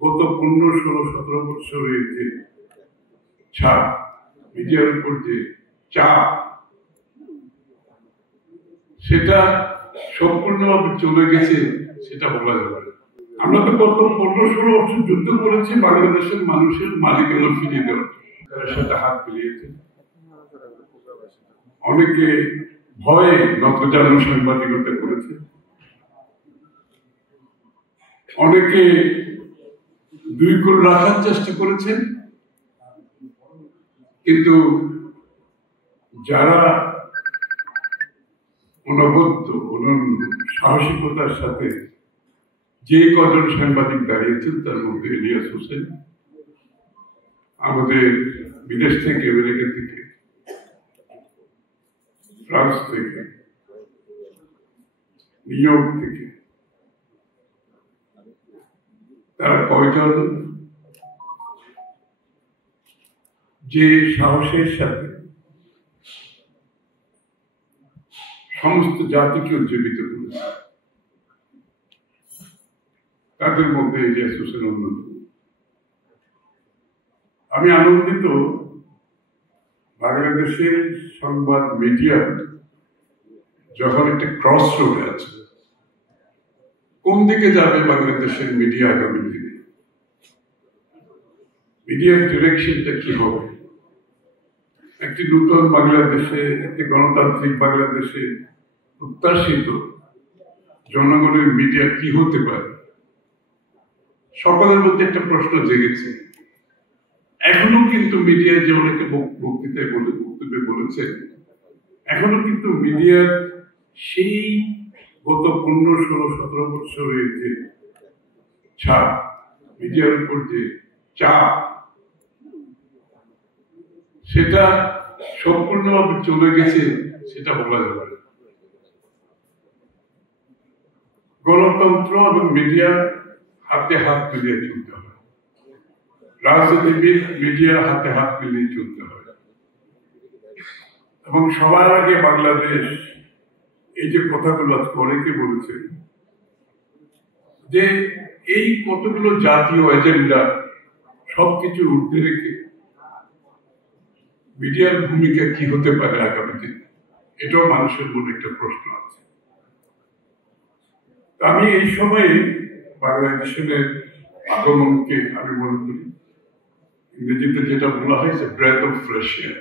গত 15, 16, 17 বছরের যে ছাপ, মিডিয়ার উপর যে চাপ, সেটা সম্পূর্ণভাবে চলে গেছে সেটা বলা যাবে না। আমরা তো গত 15, 16 বছর যুদ্ধ করেছি বাংলাদেশের মানুষের মালিকানা ফিরিয়ে দেওয়ার, তার সাথে হাত মিলিয়েছে। অনেকে ভয়ে নতজানু সাংবাদিকতা করেছে, অনেকে দুই কুল রাখার চেষ্টা করেছেন, কিন্তু যারা অনবদ্য অনন্য সাহসিকতার সাথে যে কজন সাংবাদিক দাঁড়িয়েছেন তার মধ্যে ইলিয়াস হোসেন, আমাদের বিদেশ থেকে, আমেরিকা থেকে, ফ্রান্স থেকে, নিউ ইয়র্ক থেকে, তারা কয়জন যে সাহসের সাথে সমস্ত জাতিকে উজ্জীবিত করেছে, তাদের মধ্যে ইলিয়াস হোসেন অন্যতম। আমি আনন্দিত বাংলাদেশের সংবাদ মিডিয়া যখন একটা ক্রস রোডে আছে, কোন দিকে যাবে বাংলাদেশের মিডিয়া আগামী দিনে, মিডিয়ার ডিরেকশনটা কি হবে, একটি নতুন বাংলাদেশে, একটি গণতান্ত্রিক বাংলাদেশে প্রত্যাশিত জনগণের মিডিয়া কি হতে পারে, সকলের মধ্যে একটা প্রশ্ন জেগেছে। এখনো কিন্তু মিডিয়ায় যে অনেকে বক্তৃতায় বক্তব্যে বলেছেন, এখনো কিন্তু মিডিয়ার সেই গত 15, 16, 17 বছরের যে ছাপ, মিডিয়ার উপর যে চাপ, সেটা সম্পূর্ণভাবে চলে গেছে সেটা বলা যাবে না। গণতন্ত্র এবং মিডিয়া হাতে হাত মিলিয়ে চলতে হবে, রাজনীতিবিদ মিডিয়া হাতে হাত মিলিয়ে চলতে হবে। এবং সবার আগে বাংলাদেশ, এই যে কথাগুলো অনেকে বলেছেন যে এই কতগুলো জাতীয় এজেন্ডা সবকিছু ঊর্ধ্বে রেখে মিডিয়ার ভূমিকা কি হতে পারে আগামী দিনে, এটাও মানুষের মনে একটা প্রশ্ন আছে। আমি এই সময়ে বাংলাদেশের আগমনকে আমি মনে করি, ইংরেজিতে যেটা বলা হয় যে ব্রেথ অফ ফ্রেশ এয়ার,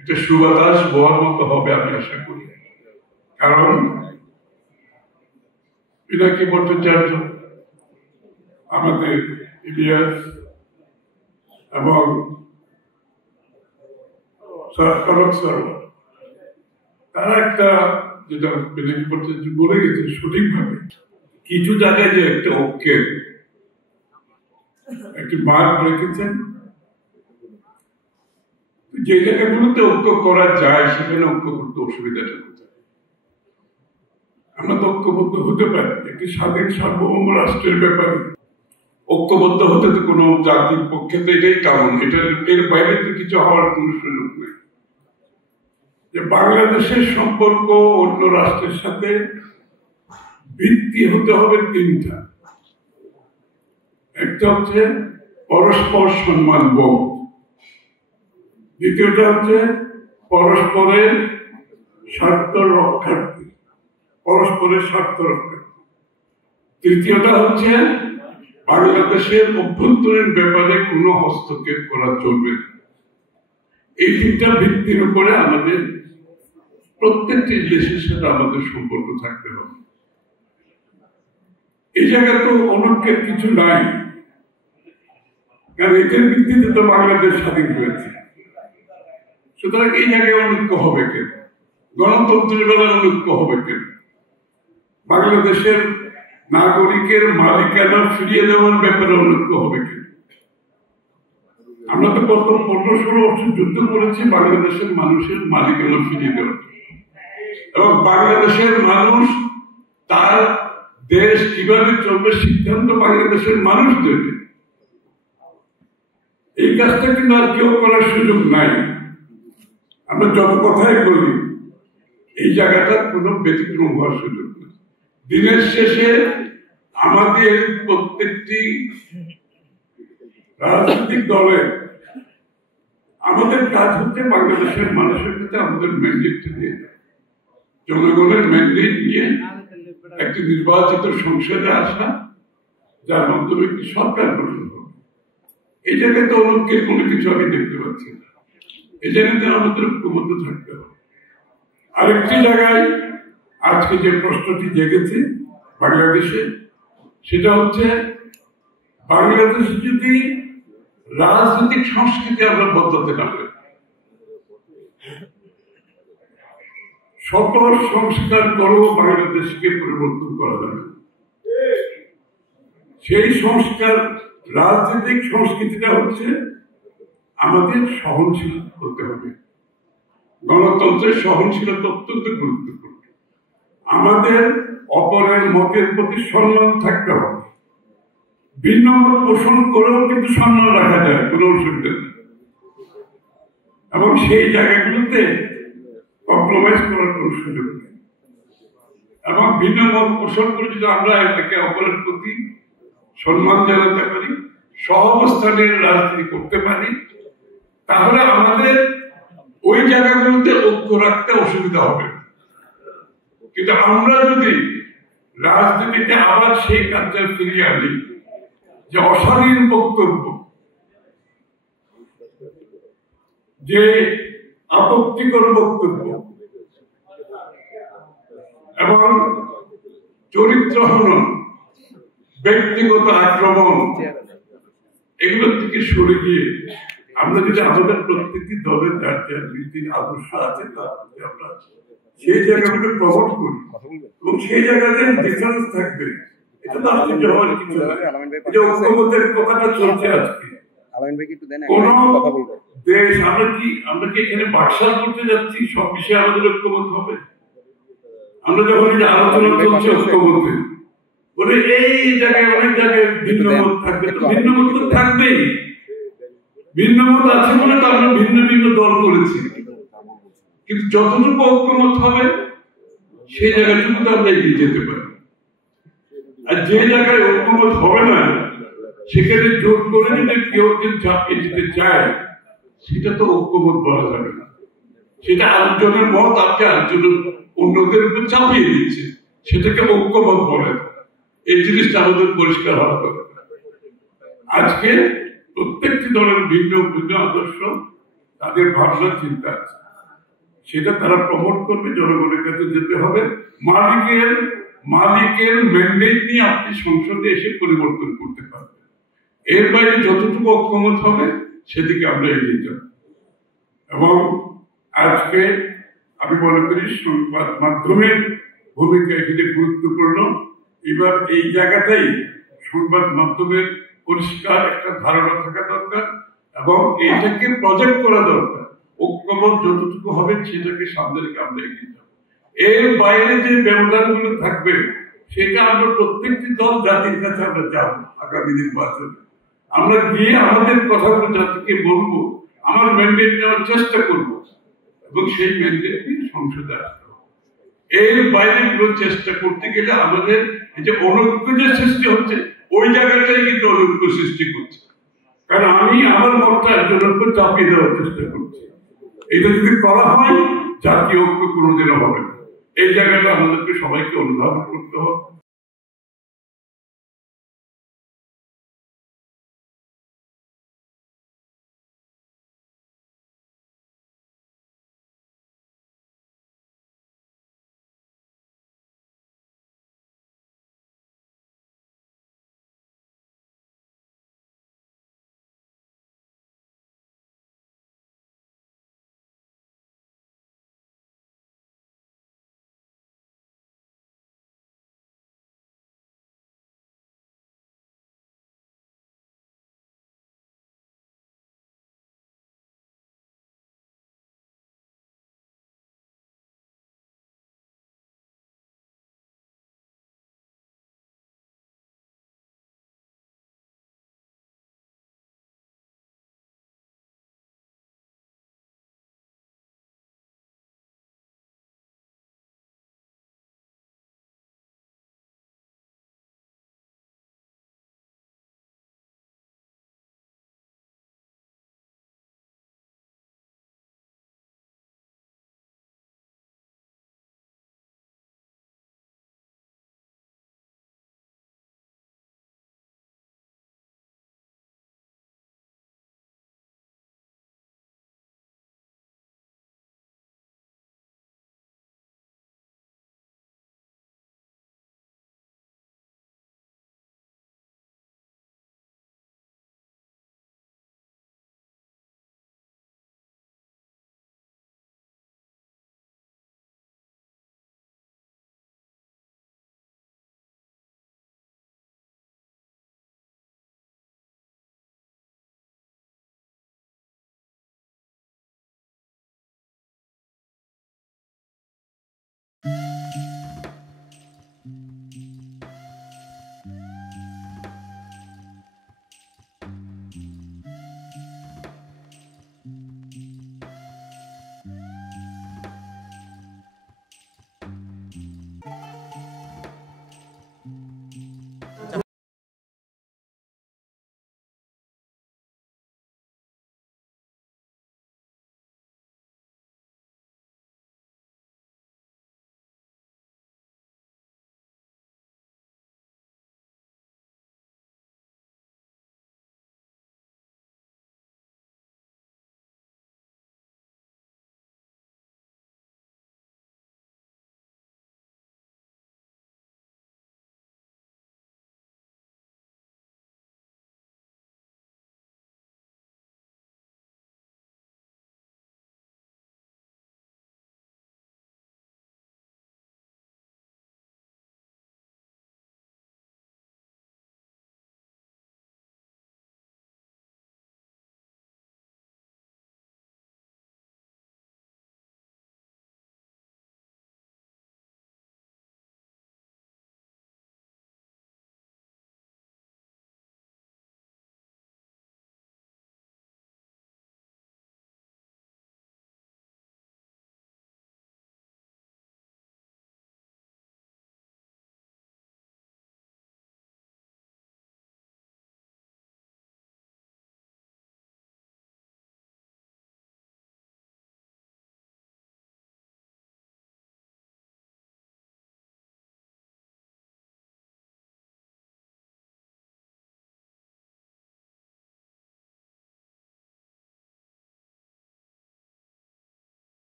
এটা সুবাতাস বওয়ার মতো হবে আমি আশা করি। কারণ পিনাকি ভট্টাচার্য, আমাদের ইলিয়াস এবং তারা একটা, যেটা পিনাকি ভট্টাচার্য বলে গেছে সঠিকভাবে, কিছু জায়গায় যে একটা ঐক্যের একটি মার্ক রেখেছেন, যে জায়গাগুলোতে ঐক্য করা যায় সেখানে ঐক্য করতে অসুবিধাটা কোথায়? আমরা তো ঐক্যবদ্ধ হতে পারি একটি স্বাধীন সার্বভৌম রাষ্ট্রের ব্যাপারে। ঐক্যবদ্ধ হতে তো কোনো জাতির পক্ষে তো এটাই কারণ, এর বাইরে তো কিছু হওয়ার কোন সুযোগ নেই। যে বাংলাদেশের সম্পর্ক অন্য রাষ্ট্রের সাথে ভিত্তি হতে হবে তিনটা। একটা হচ্ছে পরস্পর সম্মান বোধ, দ্বিতীয়টা হচ্ছে পরস্পরের স্বার্থ রক্ষার্থী, পরস্পরের স্বার্থ রক্ষার্থী, তৃতীয়টা হচ্ছে বাংলাদেশের অভ্যন্তরীণ ব্যাপারে কোনো হস্তক্ষেপ করা চলবে না। এই তিনটা ভিত্তির উপরে আমাদের প্রত্যেকটি দেশের সাথে আমাদের সম্পর্ক থাকতে হবে। এই জায়গায় তো অনৈক্যের কিছু নাই, কারণ এটার ভিত্তিতে তো বাংলাদেশ স্বাধীন হয়েছে। সুতরাং এই জায়গায় অনৈক্য হবে কেন? গণতন্ত্রের বেলায় অনৈক্য হবে কেন? বাংলাদেশের নাগরিকের মালিকানা ফিরিয়ে দেওয়ার ব্যাপারে অনৈক্য হবে কেন? আমরা তো গত 15, 16 বছর যুদ্ধ করেছি বাংলাদেশের মানুষের মালিকানা ফিরিয়ে দেওয়ার, এবং বাংলাদেশের মানুষ তার দেশ কিভাবে চলবে সিদ্ধান্ত বাংলাদেশের মানুষ দেবে। এই কাজটা কিন্তু আর কেউ করার সুযোগ নাই। আমরা যত কথাই বলি, এই জায়গাটা কোনো ব্যতিক্রম হওয়ার সুযোগ নেই। দিনের শেষে আমাদের প্রত্যেকটি রাজনৈতিক দলে আমাদের কাজ হচ্ছে বাংলাদেশের মানুষের কাছে আমাদের ম্যান্ডেট দিয়ে জনগণের ম্যান্ডেট নিয়ে একটি নির্বাচিত সংসদে আসা, যার মাধ্যমে একটি সরকার গঠন হবে। এই জায়গাতে অলৌকিক কোনো কিছু আমি দেখতে পাচ্ছি না। এই জায়গাতে আমাদের ঐক্যবদ্ধ থাকতে হবে। আরেকটি জায়গায় আজকে যে প্রশ্নটি জেগেছে বাংলাদেশে, সেটা হচ্ছে বাংলাদেশে যদি রাজনৈতিক সংস্কৃতি আমরা বদলাতে না পারি, সকল সংস্কার করেও বাংলাদেশকে পরিবর্তন করা যাবে। সেই সংস্কার রাজনৈতিক সংস্কৃতিটা হচ্ছে আমাদের সহনশীল হতে হবে। গণতন্ত্রের সহনশীলতা অত্যন্ত গুরুত্বপূর্ণ। আমাদের অপরের মতের প্রতি সম্মান থাকতে হবে। ভিন্ন মত পোষণ করেও কিন্তু সম্মান রাখা যায়, কোনো অসুবিধা নেই। এবং সেই জায়গাগুলোতে কম্প্রোমাইজ করার কোনো সুযোগ নেই। এবং ভিন্ন মত পোষণ করে যদি আমরা একে অপরের প্রতি সম্মান জানাতে পারি, সহাবস্থানের রাজনীতি করতে পারি, তাহলে আমাদের ওই জায়গাগুলোতে ঐক্য রাখতে অসুবিধা হবে। কিন্তু আমরা যদি রাজনীতিতে আবার সেই কাজটা ফিরিয়ে আনি যে অশালীন বক্তব্য, যে আপত্তিকর বক্তব্য এবং চরিত্র হনন, ব্যক্তিগত আক্রমণ, এগুলোর থেকে সরে গিয়ে আমরা যদি আমাদের প্রত্যেকটি দলের যার যার নীতি আদর্শ আছে আমরা সেই জায়গাগুলো প্রমোট করি এবং সেই জায়গাতে ডিফারেন্স থাকবে। এটা তো আশ্চর্য হওয়ার কিছু না। যে ঐক্যমতের কথাটা চলছে আজকে কোন দেশ, আমরা কি এখানে বাকশাল করতে যাচ্ছি? সব বিষয়ে আমাদের ঐক্যমত হবে? আমরা যখন এই যে আলোচনা চলছে ঐক্যমতে, বলে এই জায়গায় অনেক জায়গায় ভিন্ন মত থাকবে, তো ভিন্ন মত তো থাকবেই। ভিন্ন মত আছে বলে তো আমরা ভিন্ন ভিন্ন দল করেছি, কিন্তু যতটুকু ঐক্যমত হবে সেই জায়গাটুকু তো আমরা এগিয়ে যেতে পারি। আর যে জায়গায় ঐক্যমত হবে না, সেখানে জোর করে যদি কেউ চাপিয়ে দিতে চায়, সেটা তো ঐক্যমত বলা যাবে না। সেটা আরেকজনের মত আপনি আরেকজনের অন্যদের উপর চাপিয়ে দিচ্ছে, সেটাকে ঐক্যমত বলে। এই জিনিসটা আমাদের পরিষ্কার হওয়া দরকার। আজকে প্রত্যেকটি দলের ভিন্ন ভিন্ন আদর্শ, তাদের ভাবনা চিন্তা আছে, সেটা তারা প্রমোট করবে, জনগণের কাছে যেতে হবে। মালিকের ম্যান্ডেট নিয়ে আপনি সংসদে এসে পরিবর্তন করতে পারবেন। এর বাইরে যতটুকু অক্ষমত হবে সেদিকে আমরা এগিয়ে যাব। এবং আজকে আমি মনে করি সংবাদ মাধ্যমের ভূমিকা এখানে গুরুত্বপূর্ণ। এবার এই জায়গাতেই সংবাদ মাধ্যমের পরিষ্কার একটা ধারণা থাকা দরকার এবং এইটাকে প্রজেক্ট করা দরকার। ঐক্যমত যতটুকু হবে সেটাকে সামনে রেখে আমরা এগিয়ে যাব। এর বাইরে যে ব্যবধানগুলো থাকবে সেটা আমরা প্রত্যেকটি দল জাতির কাছে আমরা যাব। আগামী নির্বাচনে আমরা গিয়ে আমাদের কথাগুলো জাতিকে বলবো, আমার ম্যান্ডেট নেওয়ার চেষ্টা করব এবং সেই ম্যান্ডেট নিয়ে সংসদে আসতে হবে। এর বাইরে পুরো চেষ্টা করতে গেলে আমাদের এই যে অনৈক্য যে সৃষ্টি হচ্ছে, ওই জায়গাটাই কিন্তু অনৈক্য সৃষ্টি করছে। কারণ আমি আমার মতটা একজনের উপর চাপিয়ে দেওয়ার চেষ্টা করছি। এটা যদি করা হয়, জাতীয় ঐক্য কোনোদিনও হবে না। এই জায়গাটা আমাদেরকে সবাইকে অনুধাবন করতে হবে।